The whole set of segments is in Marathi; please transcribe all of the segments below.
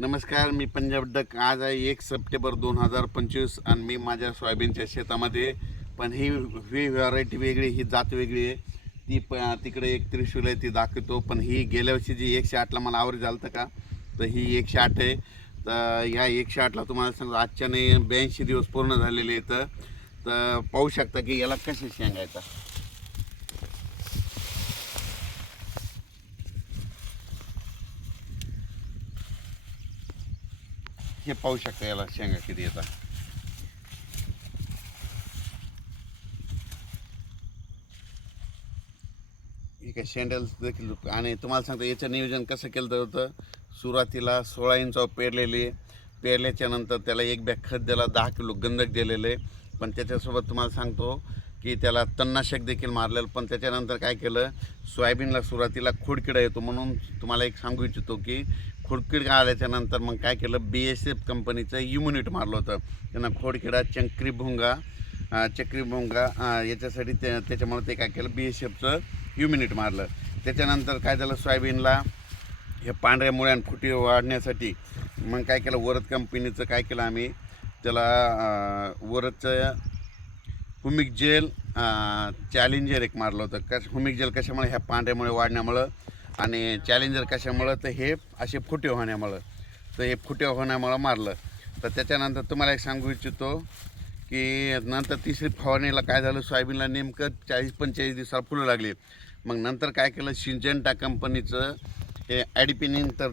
नमस्कार मी पंजाब डक. आज आहे एक सप्टेंबर दोन हजार पंचवीस आणि मी माझ्या सोयाबीनच्या शेतामध्ये. पण ही ही व्हरायटी वेगळी ही जात वेगळी आहे. ती प तिकडे एक त्रिशूल आहे ती दाखवतो. पण ही गेल्या वर्षी जी एकशे आठला मला आवड झालं होतं का तर ही एकशे आठ आहे. तर ह्या एकशे आठला तुम्हाला सांगतो आजच्याने ब्याऐंशी दिवस पूर्ण झालेले आहेत. तर पाहू शकता की याला कसे शेंगायचा हे पाहू शकता याला शेंगा किती येतात हे काय देखील आणि तुम्हाला सांगतो याचं नियोजन कसं केलं होतं सुरुवातीला सोळा इंच पेरलेली पेरल्याच्यानंतर त्याला एक बॅग खत दिला दहा किलो गंधक दिलेले पण त्याच्यासोबत तुम्हाला सांगतो की त्याला तणनाशक देखील मारलेलं पण त्याच्यानंतर काय केलं सोयाबीनला सुरुवातीला खोडकिडा येतो म्हणून तुम्हाला एक सांगू इच्छितो की खोडकिडा आल्याच्यानंतर मग काय केलं बी एस एफ कंपनीचं युनिट मारलं होतं. त्यांना खोडकिडा चक्री भुंगा चक्री याच्यासाठी ते त्याच्यामुळे ते काय केलं बी एस एफचं युमिनिट मारलं. त्याच्यानंतर काय झालं सोयाबीनला हे पांढऱ्या मुळ्यान फुटी वाढण्यासाठी मग काय केलं वरद कंपनीचं काय केलं आम्ही त्याला वरदचं हुमिक जेल चॅलेंजर एक मारलं होतं. कश हुमिक जेल कशामुळे? ह्या पांढऱ्यामुळे वाढण्यामुळं आणि चॅलेंजर कशामुळं? तर हे असे फुटे होण्यामुळं. तर हे फुटे होण्यामुळं मारलं. तर त्याच्यानंतर तुम्हाला एक सांगू इच्छितो की नंतर तिसरी फवारणीला काय झालं? सोयाबीनला नेमकं चाळीस पंचेचाळीस दिवसाला फुलं लागली. मग नंतर काय केलं? सिंजंटा कंपनीचं हे ॲडिपिनिंग तर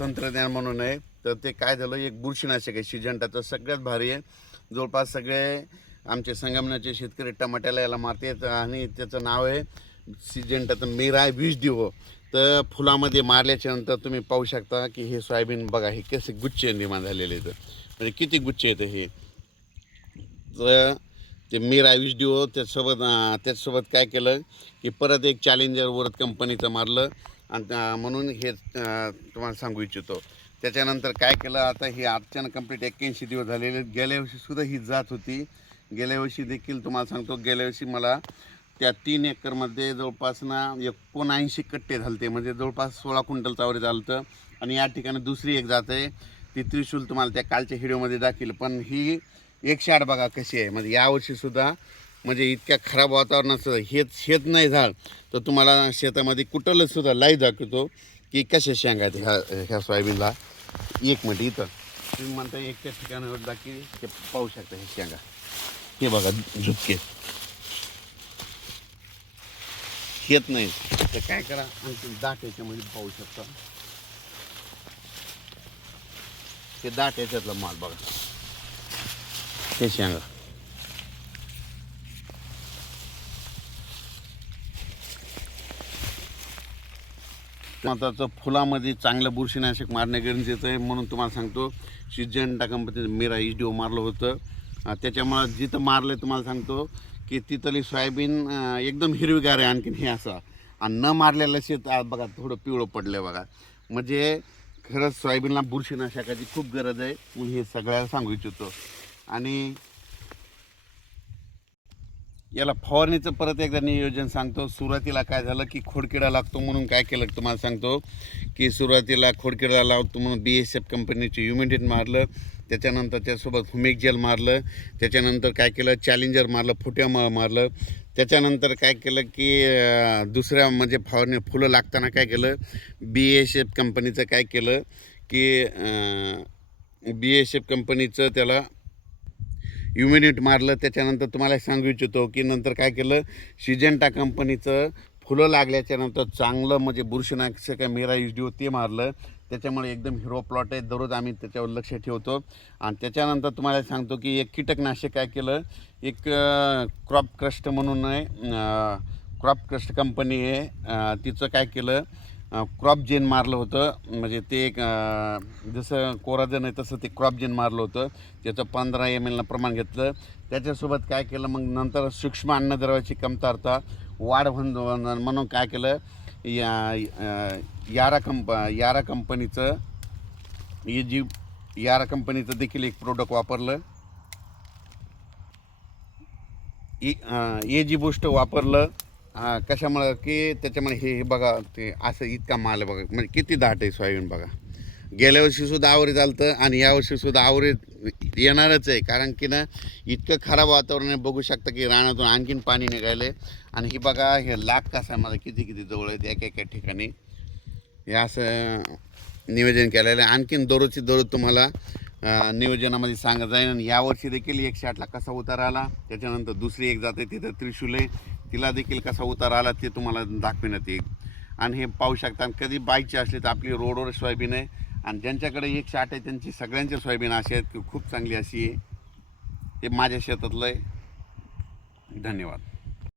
तंत्रज्ञान म्हणून आहे. तर ते काय झालं? एक बुरशीनाशक आहे. सिजंटाचं सगळ्यात भारी आहे. जवळपास सगळे आमचे संगमनाचे शेतकरी टमाट्याला याला मारतात आणि त्याचं नाव आहे सिजंटाचं मेरा वीज दिवो. तर फुलामध्ये मारल्याच्या नंतर तुम्ही पाहू शकता की हे सोयाबीन बघा हे कसे गुच्छ निर्माण झालेले आहेत. म्हणजे किती गुच्छ येतं हे. तर ते मीरा वीज डिओ त्याच्यासोबत त्याच्यासोबत काय केलं की परत एक चॅलेंजर वरत कंपनीचं मारलं. आणि म्हणून हे तुम्हाला सांगू इच्छितो. त्याच्यानंतर काय केलं आता ही अचानक कंप्लीट एक्क्याऐंशी दिवस झालेले गेल्या वर्षीसुद्धा ही जात होती. गेल्या वर्षी देखील तुम्हाला सांगतो गेल्या वर्षी मला त्या तीन एकरमध्ये जवळपास ना एकोणऐंशी कट्टे झालते. म्हणजे जवळपास सोळा क्विंटल चावरे झालं आणि या ठिकाणी दुसरी एक जात आहे. ती त्रिशूल तुम्हाला त्या कालच्या हिडिओमध्ये दाखील. पण ही एकशे आठ बघा कशी आहे. म्हणजे यावर्षीसुद्धा म्हणजे इतक्या खराब वातावरणाचं हेच शेत नाही झाड तर तुम्हाला शेतामध्ये कुठलंसुद्धा सुद्धा दाखवतो की कसे शेंगा आहेत ह्या ह्या सोयाबीनला. एक मिनिट इथं. तुम्ही म्हणता एकट्या ठिकाणावर दाखी हे पाहू शकता हे शेंगा. हे बघा झुपके. येत नाही तर काय करा आणखी दाट याच्यामध्ये पाहू शकता. हे दाट याच्यातला माल बघा. ते शेंगा. मताचं फुलामध्ये चांगलं बुरशीनाशक मारणे गरजेचं आहे म्हणून तुम्हाला सांगतो सिजंटा कंपनीचं मेरा इच डिओ मारलं होतं. त्याच्यामुळं जिथं मारलं तुम्हाला सांगतो की तिथली सोयाबीन एकदम हिरवीगार आहे आणखीन हे असं. आणि न मारलेलं शेत बघा थोडं पिवळं पडलं बघा. म्हणजे खरंच सोयाबीनला बुरशीनाशकाची खूप गरज आहे. मी हे सगळ्याला सांगू इच्छितो. आणि याला फवारणीचं परत एकदा नियोजन सांगतो. सुरुवातीला काय झालं की खोडकिडा लागतो म्हणून काय केलं तुम्हाला सांगतो की सुरुवातीला खोडकिडा लावतो म्हणून बी एस एफ कंपनीचे युमिडिट मारलं. त्याच्यानंतर त्यासोबत हुमिक जेल मारलं. त्याच्यानंतर काय केलं? चॅलेंजर मारलं फुट्यामुळं मारलं. त्याच्यानंतर काय केलं की दुसऱ्या म्हणजे फवारणी फुलं लागताना काय केलं? बी एस एफ कंपनीचं काय केलं की बी एस एफ कंपनीचं त्याला युमिनिट मारलं त्याच्यानंतर तुम्हाला सांगू इच्छितो की नंतर काय केलं? सिजेंटा कंपनीचं फुलं लागल्याच्या नंतर चांगलं म्हणजे बुरशीनाशक मेरा एच डी ओ ते मारलं. त्याच्यामुळे एकदम हिरो प्लॉट आहे. दररोज आम्ही त्याच्यावर लक्ष ठेवतो. आणि त्याच्यानंतर तुम्हाला सांगतो की एक कीटकनाशक काय केलं? एक क्रॉप क्रस्ट म्हणून आहे क्रॉप क्रस्ट कंपनी आहे. तिचं काय केलं? क्रॉप जेन मारलं होतं. म्हणजे ते एक जसं कोराजन आहे तसं ते क्रॉप जेन मारलं होतं. त्याचं पंधरा एम एलनं प्रमाण घेतलं. त्याच्यासोबत काय केलं? मग नंतर सूक्ष्म अन्नद्रव्याची कमतरता वाढ म्हणून म्हणून काय केलं? या यारा कंप यारा कंपनीचं हे जी यारा कंपनीचं देखील एक प्रोडक्ट वापरलं. ए ए जी बुस्ट वापरलं हा कशामुळं की त्याच्यामुळे हे हे बघा ते असं इतका माल आहे बघा. म्हणजे किती दाट आहे सोयाबीन बघा. गेल्या वर्षीसुद्धा आवरे चालतं आणि यावर्षीसुद्धा आवरे येणारच आहे. कारण की ना इतकं खराब वातावरण बघू शकता की रानातून आणखीन पाणी निघाले आणि ही बघा हे लाख कसा आहे मला किती किती जवळ आहेत एका एका ठिकाणी. हे असं नियोजन केलेलं आहे. आणखीन दररोजची दररोज तुम्हाला नियोजनामध्ये सांगत जाईल आणि यावर्षी देखील एकशे आठला कसा उतार आला त्याच्यानंतर दुसरी एक जाते तिथं त्रिशूल आहे. तिला देखील कसा उतार आला ते तुम्हाला दाखविण्यात येईल. आणि हे पाहू शकता आणि कधी बाईकची असली तर आपली रोडवर सोयाबीन आहे. आणि ज्यांच्याकडे एक शाट आहे त्यांची सगळ्यांची सोयाबीन अशी आहेत की खूप चांगली अशी आहे. ते माझ्या शेतातलं आहे. धन्यवाद.